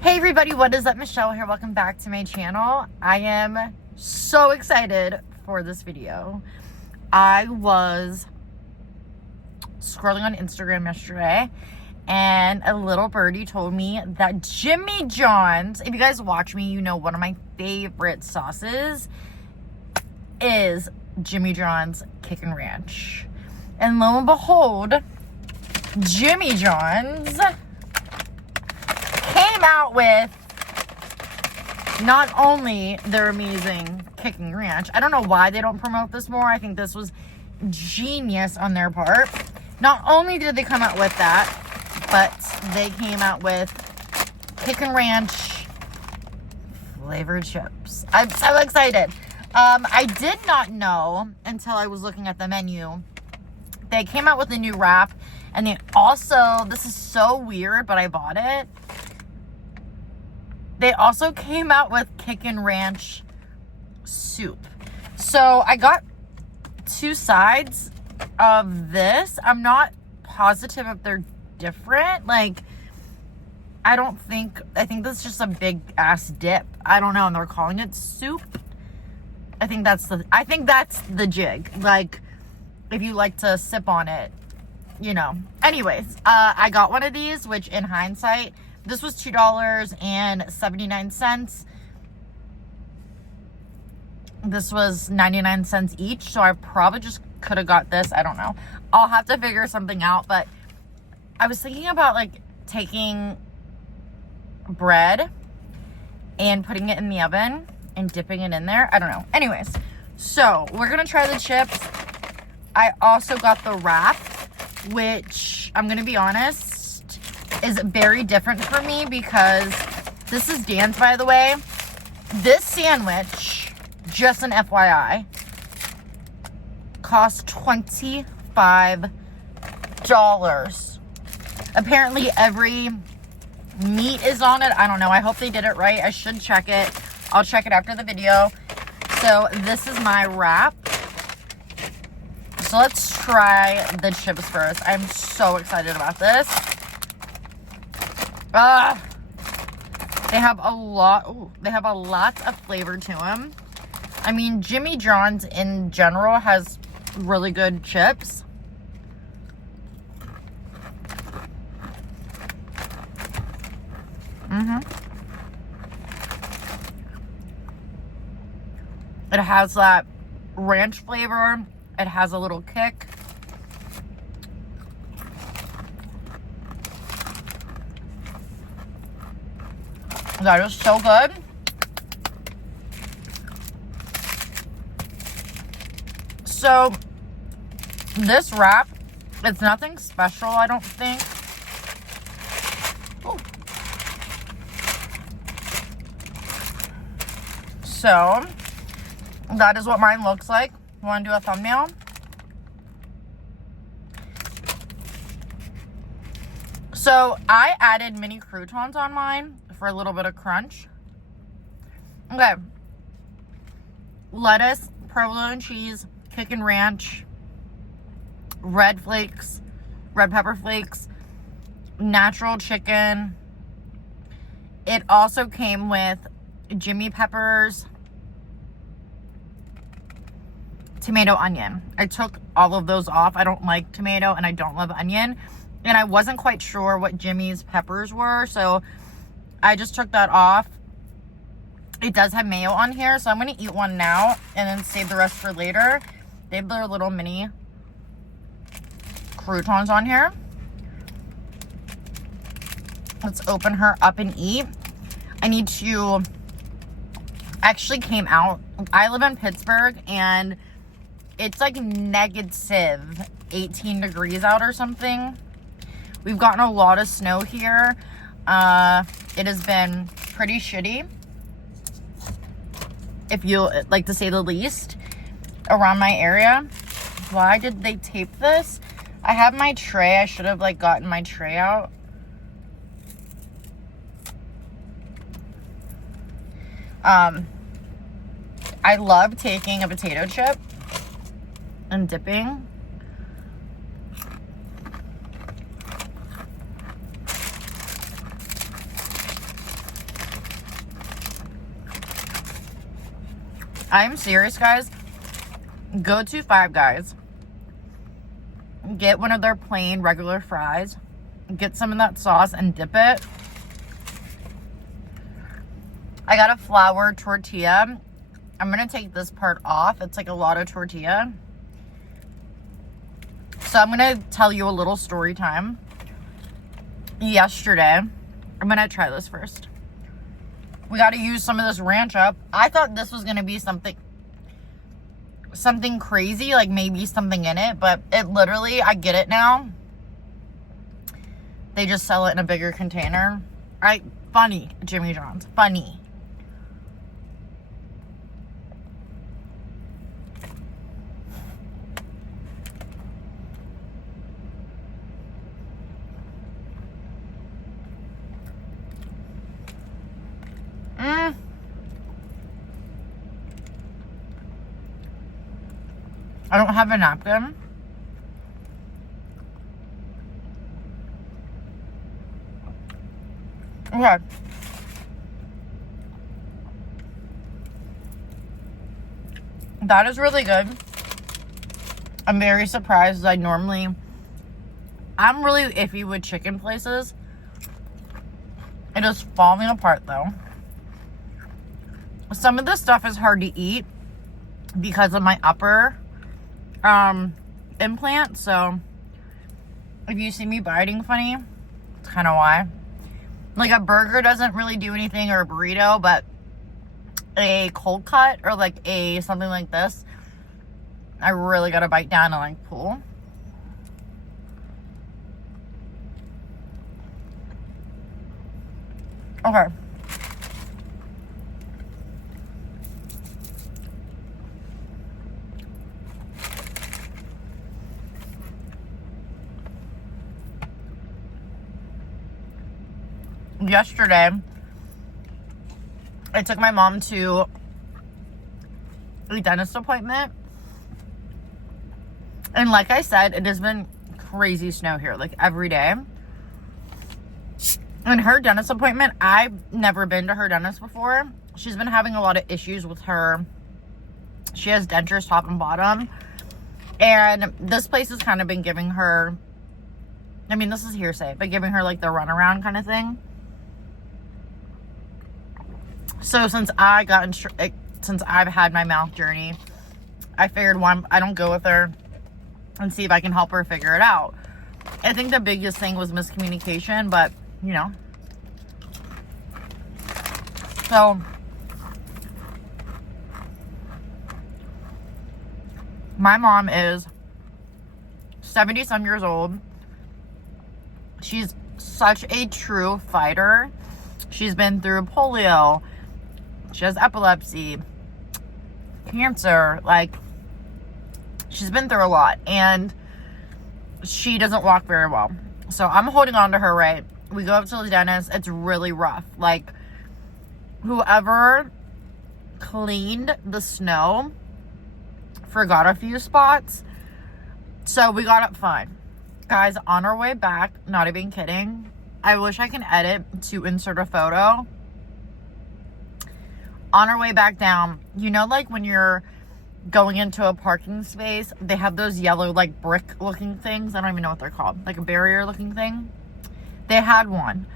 Hey everybody, what is up? Michelle here. Welcome back to my channel. I am so excited for this video. I was scrolling on Instagram yesterday and a little birdie told me that Jimmy John's, if you guys watch me, you know one of my favorite sauces is Jimmy John's Kickin Ranch. And lo and behold, Jimmy John's came out with not only their amazing Kickin Ranch. I don't know why they don't promote this more. I think this was genius on their part. Not only did they come out with that, but they came out with Kickin Ranch flavored chips. I'm so excited. I did not know until I was looking at the menu. They came out with a new wrap, and they also, this is so weird, but I bought it. They also came out with Kickin Ranch soup. So I got two sides of this. I'm not positive if they're different. Like, I think this is just a big ass dip. I don't know, and they're calling it soup. I think that's the jig. Like, if you like to sip on it, you know. Anyways, I got one of these, which in hindsight, this was $2.79. This was 99 cents each, so I probably just could have got this. I don't know. I'll have to figure something out, but I was thinking about like taking bread and putting it in the oven and dipping it in there. I don't know. Anyways, so we're gonna try the chips. I also got the wrap, which I'm gonna be honest, is very different for me because this is Dan's, by the way. This sandwich, just an FYI, cost $25. Apparently every meat is on it. I don't know. I hope they did it right. I should check it. I'll check it after the video. So this is my wrap. So let's try the chips first. I'm so excited about this. They have a lot of flavor to them. I mean, Jimmy John's in general has really good chips. It has that ranch flavor. It has a little kick. That is so good. So, this wrap, it's nothing special, I don't think. Ooh. So, that is what mine looks like. Want to do a thumbnail? So, I added mini croutons on mine for a little bit of crunch. Okay. Lettuce, provolone cheese, Kickin Ranch, red pepper flakes, natural chicken. It also came with Jimmy peppers, tomato, onion. I took all of those off. I don't like tomato and I don't love onion. And I wasn't quite sure what Jimmy's peppers were, so I just took that off. It does have mayo on here, so I'm going to eat one now and then save the rest for later. They have their little mini croutons on here. Let's open her up and eat. I need to... Actually came out. I live in Pittsburgh, and it's like negative 18 degrees out or something. We've gotten a lot of snow here. It has been pretty shitty, if you like to say the least, around my area. Why did they tape this? I have my tray. I should have like gotten my tray out. I love taking a potato chip and dipping. I'm serious, guys. Go to Five Guys. Get one of their plain regular fries. Get some of that sauce and dip it. I got a flour tortilla. I'm going to take this part off. It's like a lot of tortilla. So I'm going to tell you a little story time. Yesterday, I'm going to try this first. We got to use some of this ranch up. I thought this was going to be something crazy, like maybe something in it, but it literally, I get it now. They just sell it in a bigger container. Right? Funny, Jimmy John's. Funny. I don't have a napkin. Okay. That is really good. I'm very surprised. I'm really iffy with chicken places. It is falling apart though. Some of this stuff is hard to eat because of my upper implant, so if you see me biting funny, it's kind of why. Like a burger doesn't really do anything, or a burrito, but a cold cut or like something like this, I really gotta bite down and like pull. Okay. Yesterday, I took my mom to a dentist appointment. And like I said, it has been crazy snow here, like every day. And her dentist appointment, I've never been to her dentist before. She's been having a lot of issues with her. She has dentures top and bottom. And this place has kind of been giving her, I mean, this is hearsay, but giving her like the runaround kind of thing. So since I've had my mouth journey, I figured I don't go with her and see if I can help her figure it out. I think the biggest thing was miscommunication, but you know. So my mom is 70-some years old. She's such a true fighter. She's been through polio. She has epilepsy, cancer, like, she's been through a lot, and she doesn't walk very well. So I'm holding on to her, right? We go up to the dentist. It's really rough. Like, whoever cleaned the snow forgot a few spots. So we got up fine. Guys, on our way back, not even kidding, I wish I can edit to insert a photo. On our way back down, you know, like when you're going into a parking space, they have those yellow, like, brick looking things. I don't even know what they're called. Like a barrier looking thing. They had one.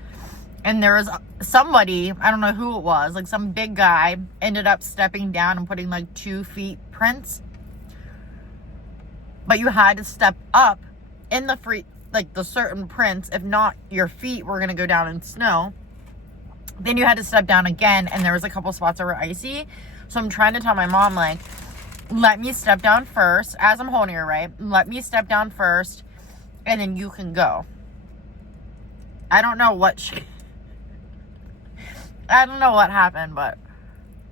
And there was somebody, I don't know who it was, like some big guy ended up stepping down and putting like 2 feet prints. But you had to step up in the like the certain prints. If not, your feet were going to go down in snow. Then you had to step down again, and there was a couple spots that were icy. So I'm trying to tell my mom, like, let me step down first, as I'm holding her, right? Let me step down first, and then you can go. I don't know what happened, but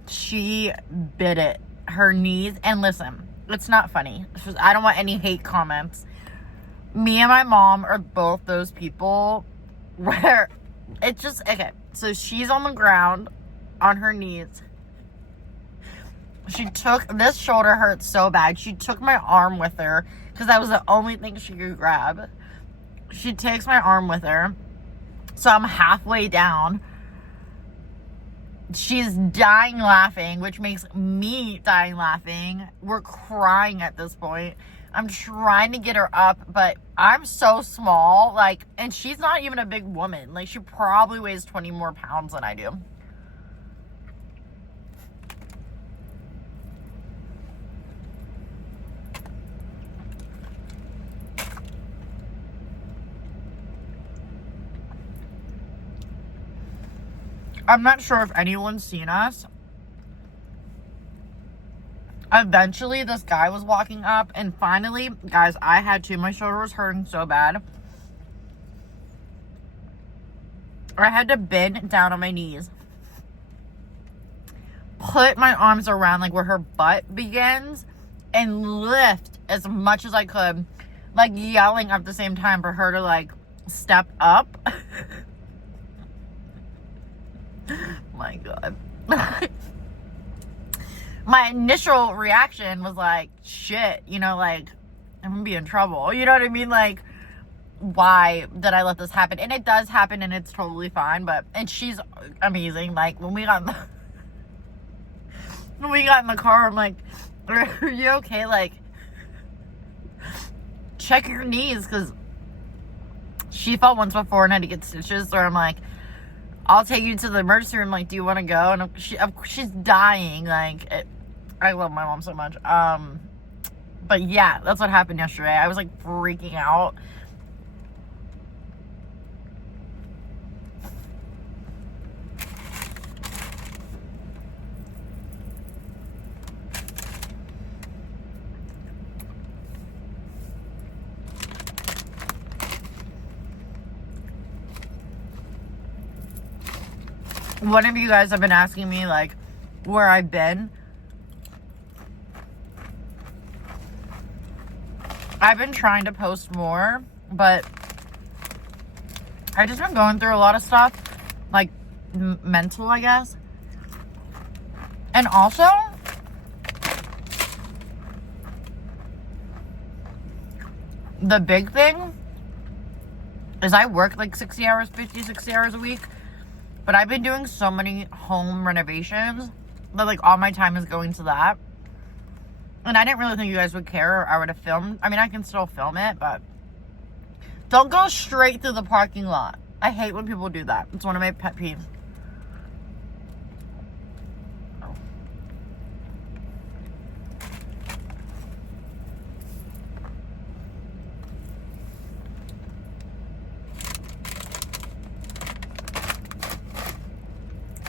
she bit it. Her knees, and listen, it's not funny. I don't want any hate comments. Me and my mom are both those people where it's just, okay, so she's on the ground on her knees. This shoulder hurts so bad. She took my arm with her because that was the only thing she could grab. She takes my arm with her. So I'm halfway down. She's dying laughing, which makes me dying laughing. We're crying at this point. I'm trying to get her up, but I'm so small, like, and she's not even a big woman. Like, she probably weighs 20 more pounds than I do. I'm not sure if anyone's seen us. Eventually, this guy was walking up, and finally, guys, I had to. My shoulder was hurting so bad. I had to bend down on my knees, put my arms around, like, where her butt begins, and lift as much as I could, like, yelling at the same time for her to, like, step up. My God. My initial reaction was like, shit, you know, like, I'm gonna be in trouble. You know what I mean? Like, why did I let this happen? And it does happen, and it's totally fine. And she's amazing. Like, when we got in the car, I'm like, are you okay? Like, check your knees, because she fell once before and had to get stitches. So I'm like, I'll take you to the emergency room. Like, do you want to go? And she's dying. Like, I love my mom so much. But yeah, that's what happened yesterday. I was like freaking out. One of you guys have been asking me, like, where I've been. I've been trying to post more, but I've just been going through a lot of stuff, like, mental, I guess. And also, the big thing is I work, like, 60 hours a week. But I've been doing so many home renovations that, like, all my time is going to that. And I didn't really think you guys would care, or I would have filmed. I mean, I can still film it, but don't go straight through the parking lot. I hate when people do that. It's one of my pet peeves.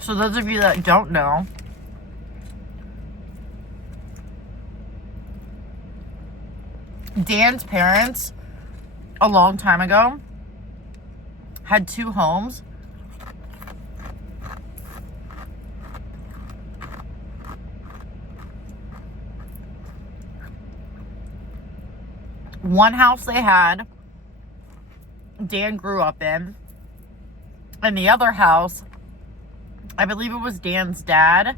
So those of you that don't know, Dan's parents, a long time ago, had 2 homes. One house they had, Dan grew up in, and the other house, I believe it was Dan's dad.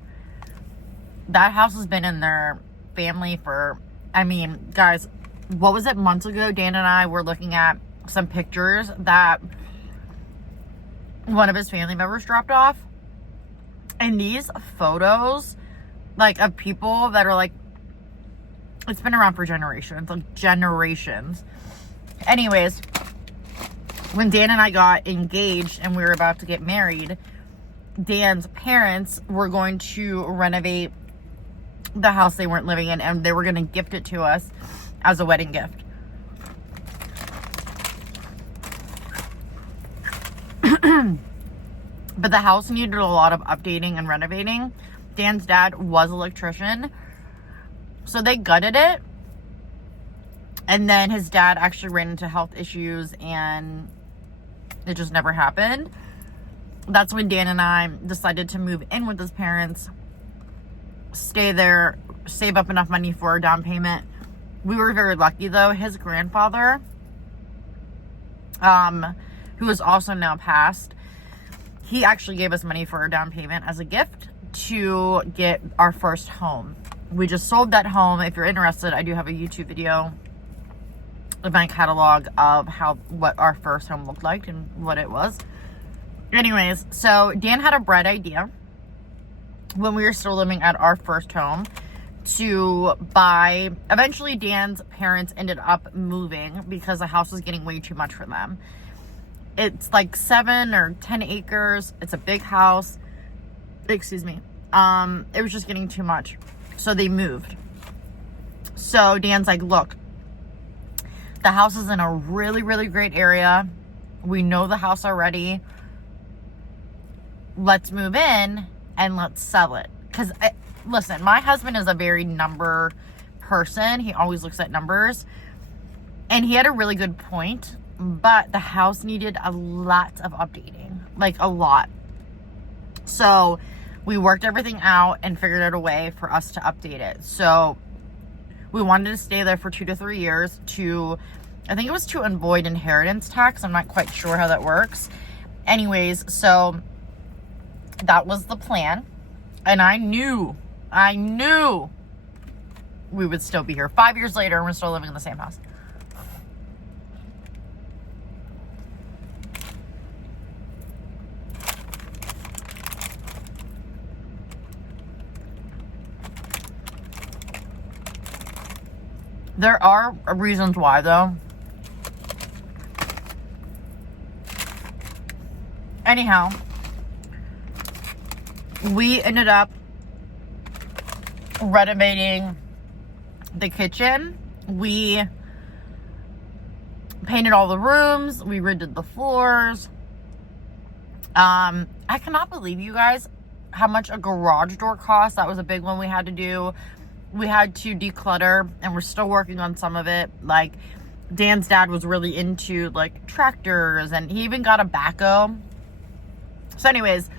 That house has been in their family for, I mean, guys, what was it, months ago? Dan and I were looking at some pictures that one of his family members dropped off. And these photos, like, of people that are, like, it's been around for generations, like, generations. Anyways, when Dan and I got engaged and we were about to get married, Dan's parents were going to renovate the house they weren't living in, and they were going to gift it to us as a wedding gift. But the house needed a lot of updating and renovating. Dan's dad was an electrician, so they gutted it. And then his dad actually ran into health issues, and it just never happened. That's when Dan and I decided to move in with his parents, stay there, save up enough money for a down payment. We were very lucky, though. His grandfather, who is also now passed, he actually gave us money for a down payment as a gift to get our first home. We just sold that home. If you're interested, I do have a YouTube video of my catalog of what our first home looked like and what it was. Anyways, so Dan had a bright idea. when we were still living at our first home to buy. Eventually Dan's parents ended up moving because the house was getting way too much for them. It's like 7 or 10 acres. It's a big house. Excuse me. It was just getting too much. So they moved. So Dan's like, look, the house is in a really, really great area. We know the house already. Let's move in and let's sell it. Because, listen, my husband is a very number person. He always looks at numbers. And he had a really good point. But the house needed a lot of updating. Like, a lot. So we worked everything out and figured out a way for us to update it. So we wanted to stay there for 2 to 3 years to, I think it was to avoid inheritance tax. I'm not quite sure how that works. Anyways, so that was the plan. And I knew we would still be here. 5 years later, and we're still living in the same house. There are reasons why, though. Anyhow, we ended up renovating the kitchen. We painted all the rooms. We redid the floors. I cannot believe, you guys, how much a garage door cost. That was a big one we had to do. We had to declutter, and we're still working on some of it. Like, Dan's dad was really into, like, tractors, and he even got a backhoe. So anyways,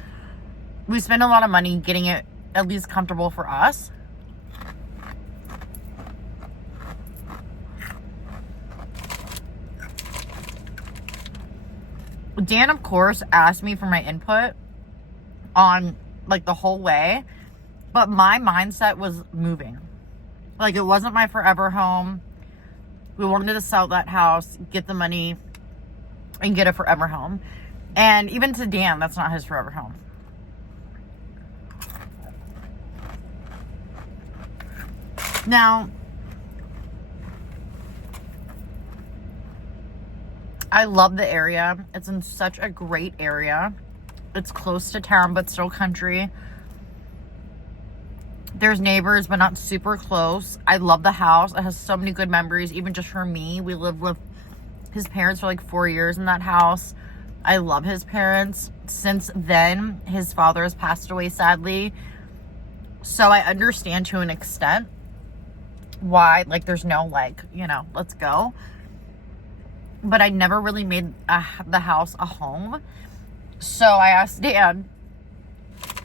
we spent a lot of money getting it at least comfortable for us. Dan, of course, asked me for my input on, like, the whole way. But my mindset was moving. Like, it wasn't my forever home. We wanted to sell that house, get the money, and get a forever home. And even to Dan, that's not his forever home. Now, I love the area. It's in such a great area. It's close to town, but still country. There's neighbors, but not super close. I love the house. It has so many good memories, even just for me. We lived with his parents for like 4 years in that house. I love his parents. Since then, his father has passed away, sadly. So I understand to an extent why, like, there's no, like, you know, let's go. But I never really made the house a home. So I asked Dan,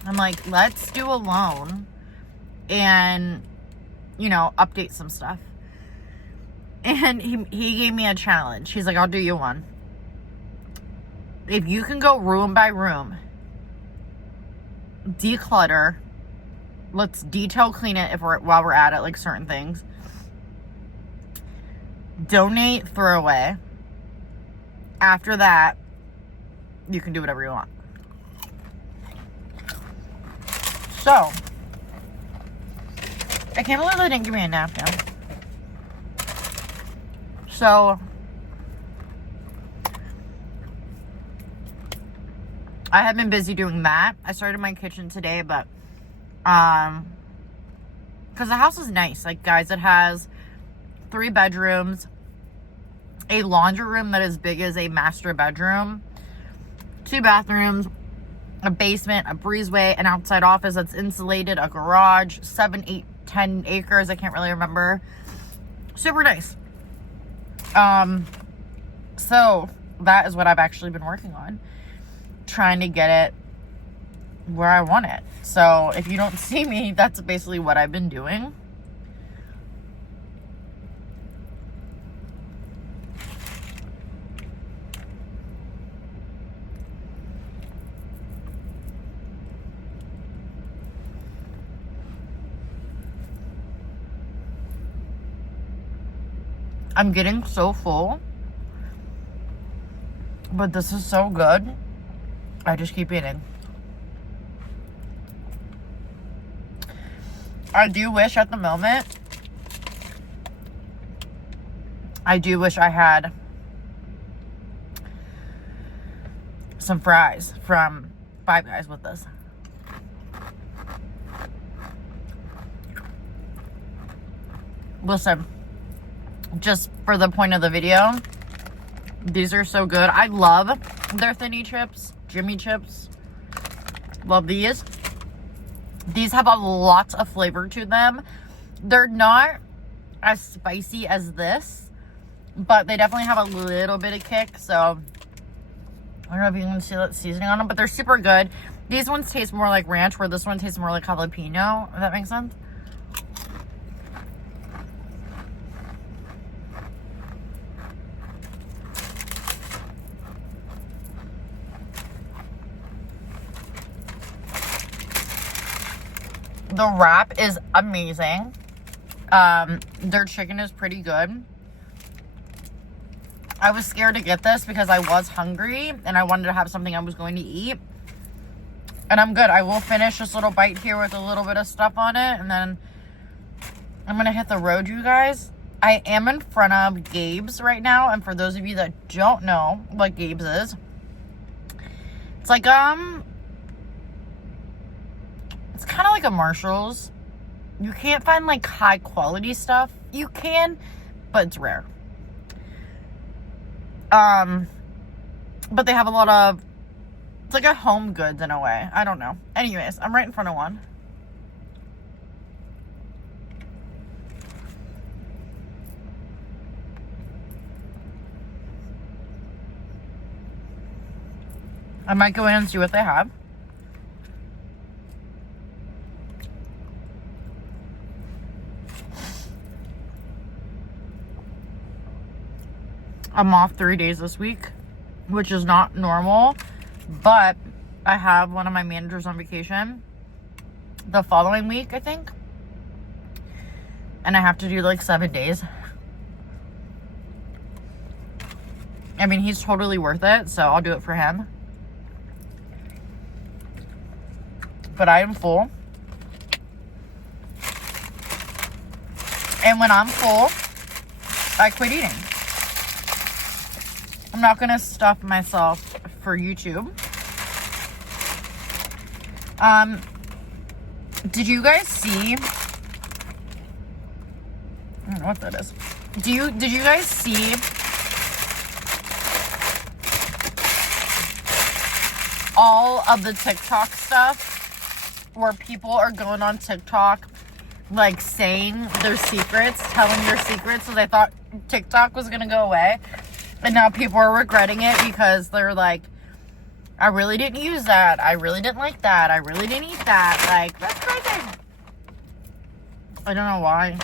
I'm like, let's do a loan and, you know, update some stuff. And he gave me a challenge. He's like, I'll do you one. If you can go room by room, declutter, let's detail clean it while we're at it, like certain things. Donate, throw away. After that, you can do whatever you want. So, I can't believe they didn't give me a napkin. So, I have been busy doing that. I started my kitchen today, but, because the house is nice. Like, guys, it has 3 bedrooms, a laundry room that is big as a master bedroom, 2 bathrooms, a basement, a breezeway, an outside office that's insulated, a garage, 7, 8, 10 acres. I can't really remember. Super nice. So that is what I've actually been working on, trying to get it where I want it. So if you don't see me, that's basically what I've been doing. I'm getting so full, but this is so good. I just keep eating. I do wish at the moment, I do wish I had some fries from Five Guys with this. Listen, just for the point of the video, these are so good. I love their thinny chips, Jimmy chips. Love these. These have a lot of flavor to them. They're not as spicy as this, but they definitely have a little bit of kick. So I don't know if you can see that seasoning on them, but they're super good. These ones taste more like ranch, where this one tastes more like jalapeno, if that makes sense. The wrap is amazing. Their chicken is pretty good. I was scared to get this because I was hungry and I wanted to have something I was going to eat. And I'm good. I will finish this little bite here with a little bit of stuff on it, and then I'm going to hit the road, you guys. I am in front of Gabe's right now, and for those of you that don't know what Gabe's is, it's like, it's kind of like a Marshall's. You can't find like high quality stuff. You can, but it's rare. But they have a lot of, it's like a home goods in a way. I don't know. Anyways, I'm right in front of one. I might go in and see what they have. I'm off 3 days this week, which is not normal, but I have one of my managers on vacation the following week, I think, and I have to do like 7 days. I mean, he's totally worth it, so I'll do it for him. But I am full, and when I'm full, I quit eating. I'm not going to stuff myself for YouTube. Did you guys see? I don't know what that is. Did you guys see all of the TikTok stuff where people are going on TikTok like saying their secrets, telling their secrets, so they thought TikTok was going to go away? And now people are regretting it because they're like, I really didn't use that. I really didn't like that. I really didn't eat that. Like, that's crazy. I don't know why.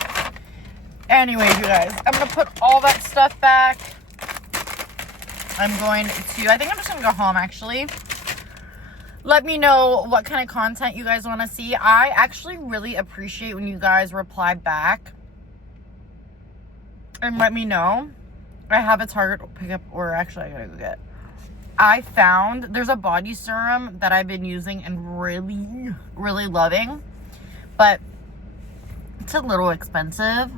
Anyways, you guys, I'm going to put all that stuff back. I think I'm just going to go home, actually. Let me know what kind of content you guys want to see. I actually really appreciate when you guys reply back and let me know. I have a Target pickup, or actually I gotta go get. I found there's a body serum that I've been using and really, really loving, but it's a little expensive.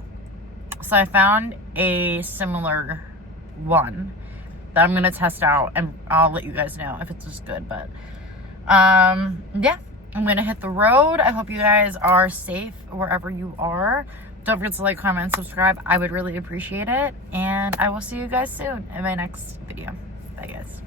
So I found a similar one that I'm gonna test out, and I'll let you guys know if it's just good. But yeah, I'm gonna hit the road. I hope you guys are safe wherever you are. Don't forget to like, comment, and subscribe. I would really appreciate it. And I will see you guys soon in my next video. Bye, guys.